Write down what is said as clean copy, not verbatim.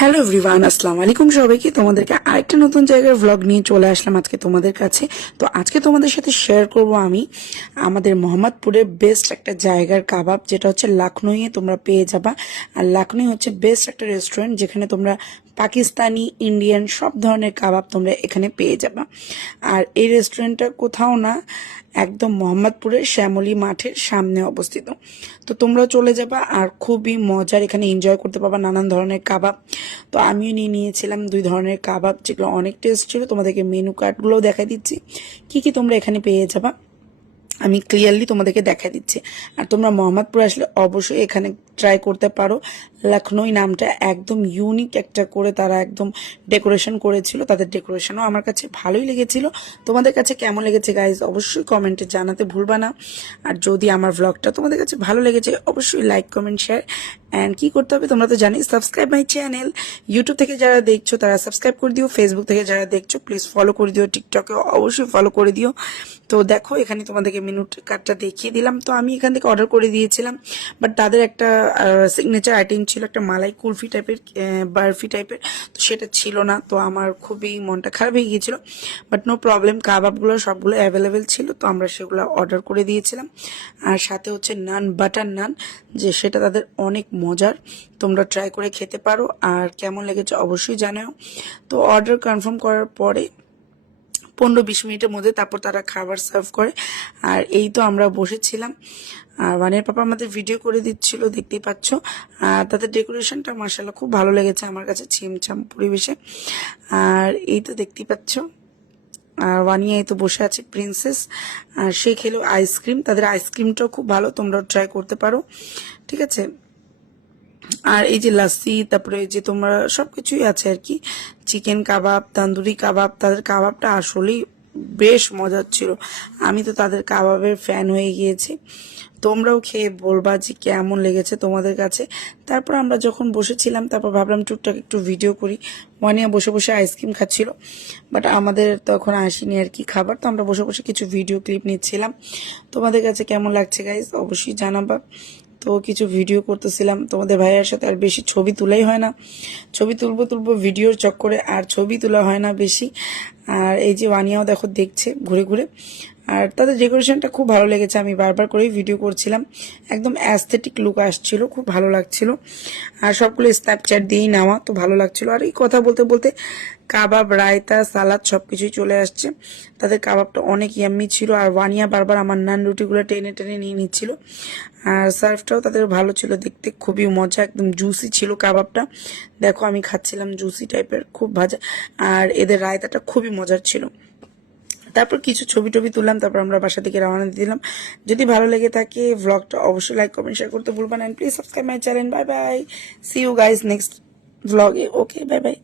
Hello everyone, আসসালামু আলাইকুম সবাইকে। তোমাদেরকে আরেকটা নতুন জায়গার ভ্লগ নিয়ে চলে আসলাম আজকে তোমাদের কাছে। তো আজকে তোমাদের সাথে শেয়ার করব আমি আমাদের মোহাম্মদপুরের বেস্ট একটা জায়গার কাবাব, যেটা হচ্ছে লাখনৌয়ে তোমরা পেয়ে যাবা। আর লাখনৌ হচ্ছে বেস্ট একটা রেস্টুরেন্ট, যেখানে তোমরা পাকিস্তানি, ইন্ডিয়ান সব ধরনের কাবাব তোমরা এখানে পেয়ে যাবা। আর এই রেস্টুরেন্টটা কোথাও না, একদম মোহাম্মদপুরের শ্যামলী মাঠের সামনে অবস্থিত। তো তোমরাও চলে যাবা, আর খুবই মজার এখানে এনজয় করতে পারবা নানান ধরনের কাবাব। তো আমিও নিয়েছিলাম 2 ধরনের কাবাব, যেগুলো অনেক টেস্ট ছিল। তোমাদেরকে মেনু কার্ডগুলোও দেখাই দিচ্ছি, কি কি তোমরা এখানে পেয়ে যাবা আমি ক্লিয়ারলি তোমাদেরকে দেখাই দিচ্ছি। আর তোমরা মোহাম্মদপুর আসলে অবশ্যই এখানে ট্রাই করতে পারো। লখনৌ নামটা একদম ইউনিক একটা করে তারা একদম ডেকোরেশন করেছিল। তাদের ডেকোরেশনও আমার কাছে ভালোই লেগেছিল। তোমাদের কাছে কেমন লেগেছে গাইজ অবশ্যই কমেন্টে জানাতে ভুলবা না। আর যদি আমার ব্লগটা তোমাদের কাছে ভালো লেগেছে অবশ্যই লাইক, কমেন্ট, শেয়ার অ্যান্ড কি করতে হবে তোমরা তো জানি, সাবস্ক্রাইব মাই চ্যানেল। ইউটিউব থেকে যারা দেখছো তারা সাবস্ক্রাইব করে দিও, ফেসবুক থেকে যারা দেখছো প্লিজ ফলো করে দিও, টিকটকে অবশ্যই ফলো করে দিও। তো দেখো এখানে তোমাদেরকে মেনু কার্ডটা দেখিয়ে দিলাম। তো আমি এখান থেকে অর্ডার করে দিয়েছিলাম, বাট তাদের একটা সিগনেচার আইটেম ছিল, একটা মালাই কুলফি টাইপের, বার্ফি টাইপের, তো সেটা ছিল না। তো আমার খুবই মনটা খারাপ হয়ে গিয়েছিল, বাট নো প্রবলেম, কাবাবগুলো সবগুলো অ্যাভেলেবেল ছিল, তো আমরা সেগুলো অর্ডার করে দিয়েছিলাম। আর সাথে হচ্ছে নান, বাটার নান, যে সেটা তাদের অনেক মজার, তোমরা ট্রাই করে খেতে পারো। আর কেমন লেগেছে অবশ্যই জানাও। তো অর্ডার কনফার্ম করার পরে 15-20 মিনিটের মধ্যে তারপর তারা খাবার সার্ভ করে। আর এই তো আমরা বসেছিলাম, আর ওয়ানের পাপা আমাদের ভিডিও করে দিচ্ছিল, দেখতেই পাচ্ছ। আর তাদের ডেকোরেশনটা মাশাআল্লাহ খুব ভালো লেগেছে আমার কাছে, ছিমছাম পরিবেশে। আর এই তো দেখতেই পাচ্ছ, আর ওয়ানিয়া এই তো বসে আছে প্রিন্সেস, আর সে খেলো আইসক্রিম। তাদের আইসক্রিমটাও খুব ভালো, তোমরাও ট্রাই করতে পারো, ঠিক আছে। আর এই যে লাস্সি, তারপরে যে তোমরা সবকিছুই আছে আর কি, চিকেন কাবাব, তান্দুরি কাবাব, তাদের কাবাবটা আসলেই বেশ মজার ছিল। আমি তো তাদের কাবাবের ফ্যান হয়ে গিয়েছি। তোমরাও খেয়ে বলবা যে কেমন লেগেছে তোমাদের কাছে। তারপর আমরা যখন বসেছিলাম তারপর ভাবলাম টুকটাক একটু ভিডিও করি। ওয়ানিয়া বসে বসে আইসক্রিম খাচ্ছিল, বাট আমাদের তখন আসেনি আর কি খাবার, তো আমরা বসে বসে কিছু ভিডিও ক্লিপ নিচ্ছিলাম। তোমাদের কাছে কেমন লাগছে গাইজ অবশ্যই জানাবা। তো কিছু ভিডিও করতেছিলাম তোমাদের ভাইয়ের সাথে, আর বেশি ছবি তোলাই হয় না, ছবি তুলবো ভিডিওর চক্করে, আর ছবি তোলা হয় না বেশি। আর এই যে ওয়ানিয়াও দেখো দেখছে ঘুরে ঘুরে। আর তাদের ডেকোরেশনটা খুব ভালো লেগেছে, আমি বারবার করেই ভিডিও করছিলাম, একদম অ্যাস্থেটিক লুক আসছিল, খুব ভালো লাগছিল। আর সবগুলো স্ন্যাপচ্যাট দিয়েই নেওয়া, তো ভালো লাগছিল। আর এই কথা বলতে বলতে কাবাব, রায়তা, সালাদ সবকিছুই চলে আসছে। তাদের কাবাবটা অনেক ইয়াম্মি ছিল, আর ওয়ানিয়া বারবার আমার নান রুটিগুলো টেনে টেনে নিয়ে নিচ্ছিল। আর সার্ভটাও তাদের ভালো ছিল, দেখতে খুবই মজা, একদম জুসি ছিল কাবাবটা। দেখো আমি খাচ্ছিলাম জুসি টাইপের, খুব ভাজা। আর এদের রায়তাটা খুবই মজার ছিল। তারপর কিছু ছবি টবি তুললাম, তারপর আমরা বাসা থেকে রওনা দিয়ে দিলাম। যদি ভালো লেগে থাকে ভ্লগটা অবশ্যই লাইক, কমেন্ট, শেয়ার করতে ভুলবেন না। Please subscribe my channel. Bye bye, see you guys next ভ্লগে। Okay, bye by.